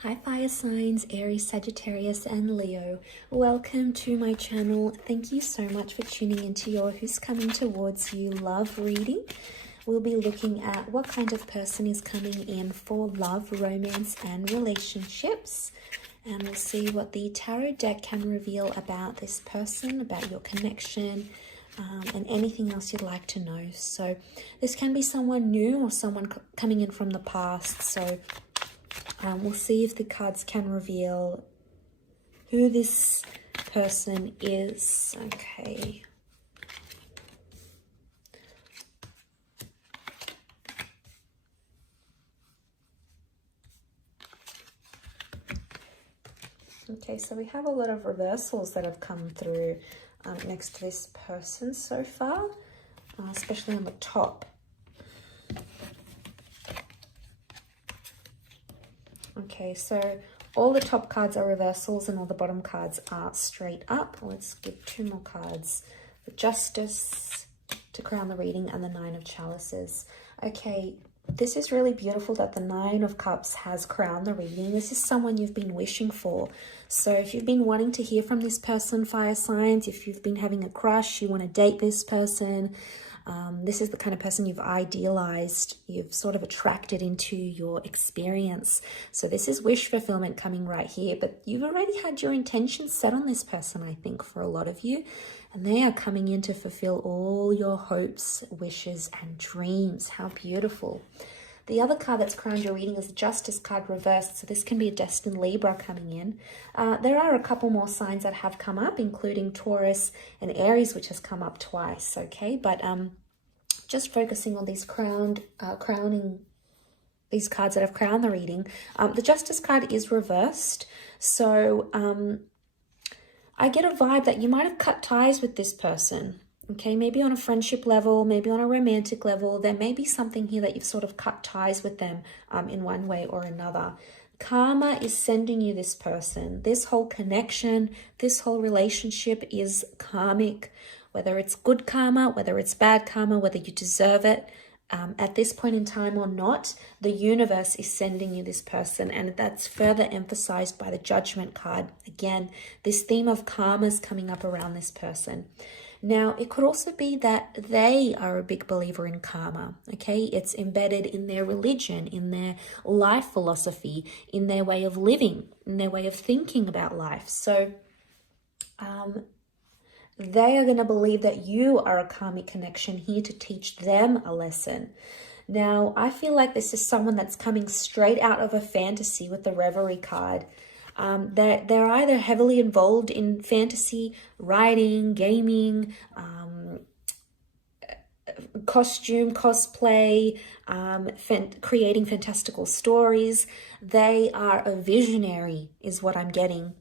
Hi fire signs, Aries, Sagittarius and Leo. Welcome to my channel. Thank you so much for tuning into your Who's Coming Towards You love reading. We'll be looking at what kind of person is coming in for love, romance and relationships. And we'll see what the tarot deck can reveal about this person, about your connection, and anything else you'd like to know. So this can be someone new or someone coming in from the past. So we'll see if the cards can reveal who this person is. Okay. Okay, so we have a lot of reversals that have come through next to this person so far, especially on the top. Okay, so all the top cards are reversals and all the bottom cards are straight up. Let's give two more cards. The Justice to crown the reading and the Nine of Chalices. Okay, this is really beautiful that the Nine of Cups has crowned the reading. This is someone you've been wishing for. So if you've been wanting to hear from this person, fire signs, if you've been having a crush, you want to date this person, this is the kind of person you've idealized, you've sort of attracted into your experience. So this is wish fulfillment coming right here, but you've already had your intentions set on this person, I think, for a lot of you. And they are coming in to fulfill all your hopes, wishes, and dreams. How beautiful. The other card that's crowned your reading is the Justice card reversed. So this can be a destined Libra coming in. There are a couple more signs that have come up, including Taurus and Aries, which has come up twice. Okay, but just focusing on these crowning these cards that have crowned the reading. The Justice card is reversed. So I get a vibe that you might have cut ties with this person. Okay, maybe on a friendship level, maybe on a romantic level, there may be something here that you've sort of cut ties with them in one way or another. Karma is sending you this person. This whole connection, this whole relationship is karmic, whether it's good karma, whether it's bad karma, whether you deserve it. At this point in time or not, the universe is sending you this person, and that's further emphasized by the Judgment card. Again, this theme of karma is coming up around this person. Now, it could also be that they are a big believer in karma, okay? It's embedded in their religion, in their life philosophy, in their way of living, in their way of thinking about life. So they are going to believe that you are a karmic connection here to teach them a lesson. Now, I feel like this is someone that's coming straight out of a fantasy with the Reverie card. They're either heavily involved in fantasy, writing, gaming, costume, cosplay, creating fantastical stories. They are a visionary is what I'm getting.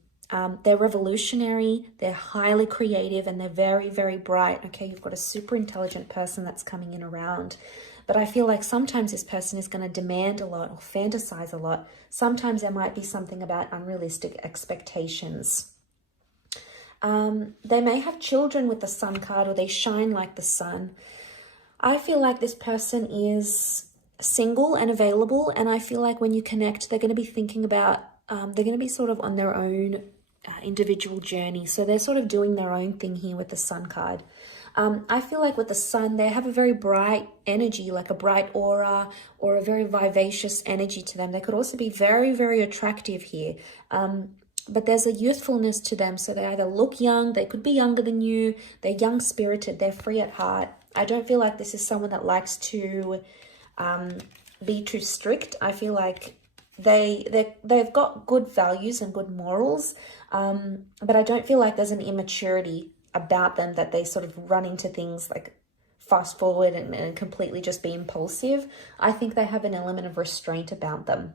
They're revolutionary, they're highly creative, and they're very, very bright. Okay, you've got a super intelligent person that's coming in around. But I feel like sometimes this person is going to demand a lot or fantasize a lot. Sometimes there might be something about unrealistic expectations. They may have children with the Sun card, or they shine like the sun. I feel like this person is single and available, and I feel like when you connect, they're going to be thinking about, they're going to be sort of on their own individual journey. So they're sort of doing their own thing here with the Sun card. I feel like with the Sun, they have a very bright energy, like a bright aura or a very vivacious energy to them. They could also be very, very attractive here. But there's a youthfulness to them. So they either look young, they could be younger than you, they're young-spirited, they're free at heart. I don't feel like this is someone that likes to be too strict. I feel like they've got good values and good morals, but I don't feel like there's an immaturity about them that they sort of run into things like fast forward and completely just be impulsive. I think they have an element of restraint about them.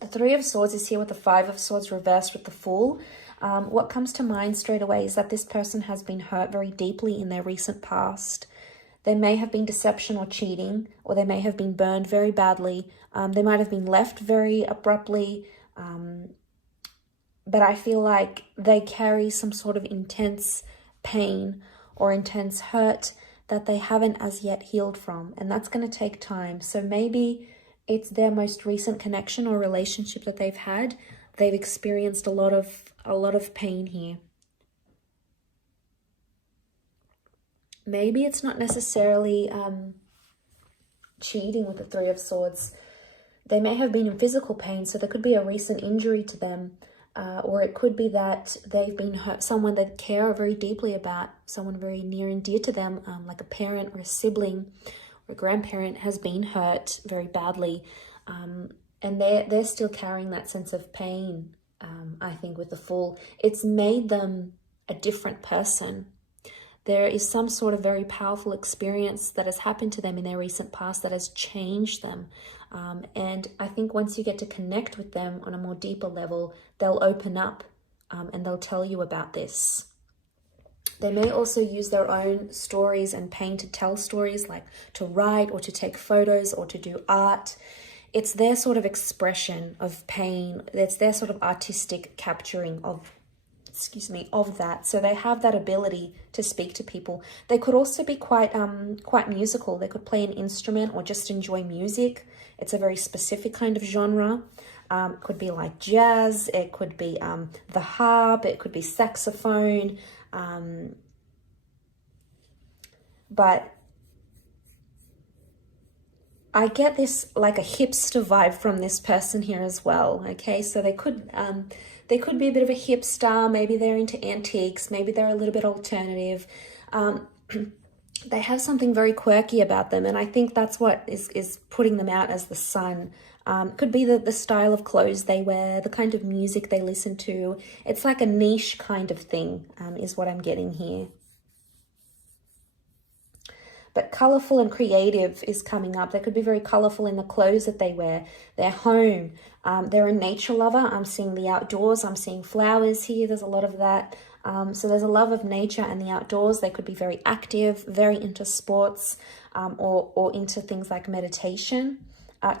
The Three of Swords is here with the Five of Swords reversed with the Fool. What comes to mind straight away is that this person has been hurt very deeply in their recent past. There may have been deception or cheating, or they may have been burned very badly. They might have been left very abruptly. But I feel like they carry some sort of intense pain or intense hurt that they haven't as yet healed from. And that's going to take time. So maybe it's their most recent connection or relationship that they've had. They've experienced a lot of pain here. Maybe it's not necessarily cheating with the Three of Swords. They may have been in physical pain, so there could be a recent injury to them. Or it could be that they've been hurt, someone they care very deeply about, someone very near and dear to them, like a parent or a sibling or a grandparent has been hurt very badly. And they're still carrying that sense of pain, I think, with the Fool. It's made them a different person. There is some sort of very powerful experience that has happened to them in their recent past that has changed them. And I think once you get to connect with them on a more deeper level, they'll open up and they'll tell you about this. They may also use their own stories and pain to tell stories, like to write or to take photos or to do art. It's their sort of expression of pain. It's their sort of artistic capturing of that. So they have that ability to speak to people. They could also be quite musical. They could play an instrument or just enjoy music. It's a very specific kind of genre. It could be like jazz. It could be the harp. It could be saxophone. But I get this like a hipster vibe from this person here as well. Okay, so they could be a bit of a hipster. Maybe they're into antiques. Maybe they're a little bit alternative. They have something very quirky about them, and I think that's what is putting them out as the sun. Could be the style of clothes they wear, the kind of music they listen to. It's like a niche kind of thing, is what I'm getting here. But colorful and creative is coming up. They could be very colorful in the clothes that they wear, their home. They're a nature lover. I'm seeing the outdoors. I'm seeing flowers here. There's a lot of that. So there's a love of nature and the outdoors. They could be very active, very into sports, or into things like meditation.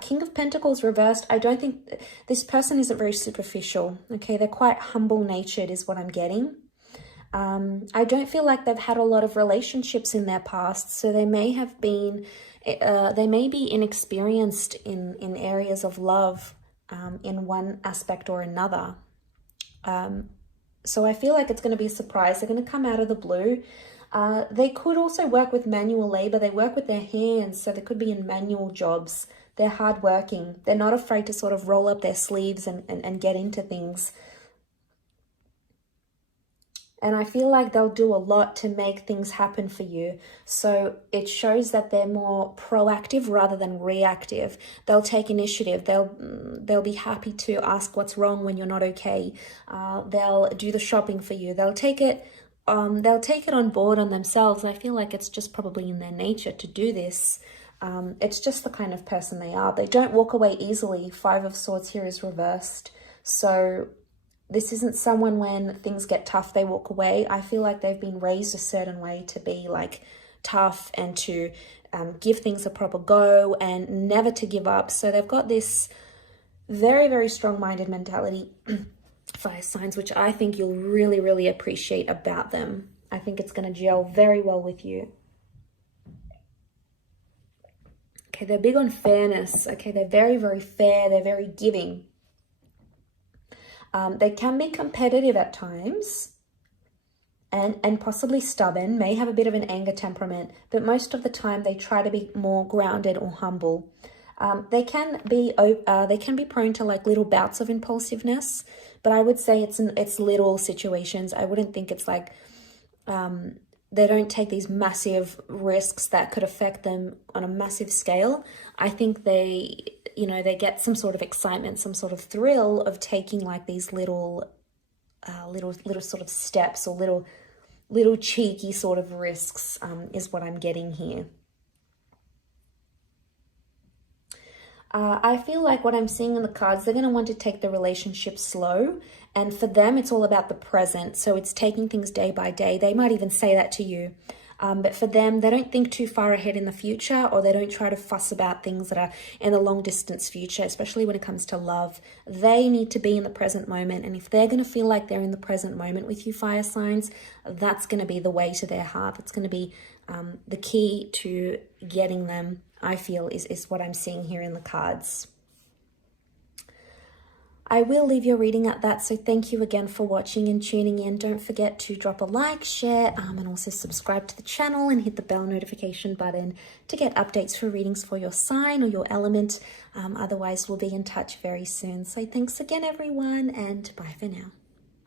King of Pentacles reversed. I don't think this person isn't very superficial. Okay, they're quite humble-natured is what I'm getting. I don't feel like they've had a lot of relationships in their past, so they may have been, they may be inexperienced in areas of love in one aspect or another. So I feel like it's going to be a surprise. They're going to come out of the blue. They could also work with manual labor. They work with their hands, so they could be in manual jobs. They're hardworking. They're not afraid to sort of roll up their sleeves and get into things. And I feel like they'll do a lot to make things happen for you. So it shows that they're more proactive rather than reactive. They'll take initiative. They'll be happy to ask what's wrong when you're not okay. They'll do the shopping for you. They'll take it on board on themselves. I feel like it's just probably in their nature to do this. It's just the kind of person they are. They don't walk away easily. Five of Swords here is reversed. So this isn't someone when things get tough, they walk away. I feel like they've been raised a certain way to be like tough and to give things a proper go and never to give up. So they've got this very, very strong-minded mentality, fire signs, which I think you'll really, really appreciate about them. I think it's going to gel very well with you. Okay, they're big on fairness. Okay, they're very, very fair. They're very giving. They can be competitive at times and possibly stubborn, may have a bit of an anger temperament, but most of the time they try to be more grounded or humble. They can be prone to like little bouts of impulsiveness, but I would say it's little situations. I wouldn't think it's like they don't take these massive risks that could affect them on a massive scale. I think they get some sort of excitement, some sort of thrill of taking like these little sort of steps or little cheeky sort of risks, is what I'm getting here. I feel like what I'm seeing in the cards, they're going to want to take the relationship slow. And for them, it's all about the present. So it's taking things day by day. They might even say that to you. But for them, they don't think too far ahead in the future, or they don't try to fuss about things that are in the long distance future, especially when it comes to love. They need to be in the present moment. And if they're going to feel like they're in the present moment with you, fire signs, that's going to be the way to their heart. It's going to be the key to getting them, I feel, is what I'm seeing here in the cards. I will leave your reading at that, so thank you again for watching and tuning in. Don't forget to drop a like, share, and also subscribe to the channel and hit the bell notification button to get updates for readings for your sign or your element. Otherwise, we'll be in touch very soon. So thanks again, everyone, and bye for now.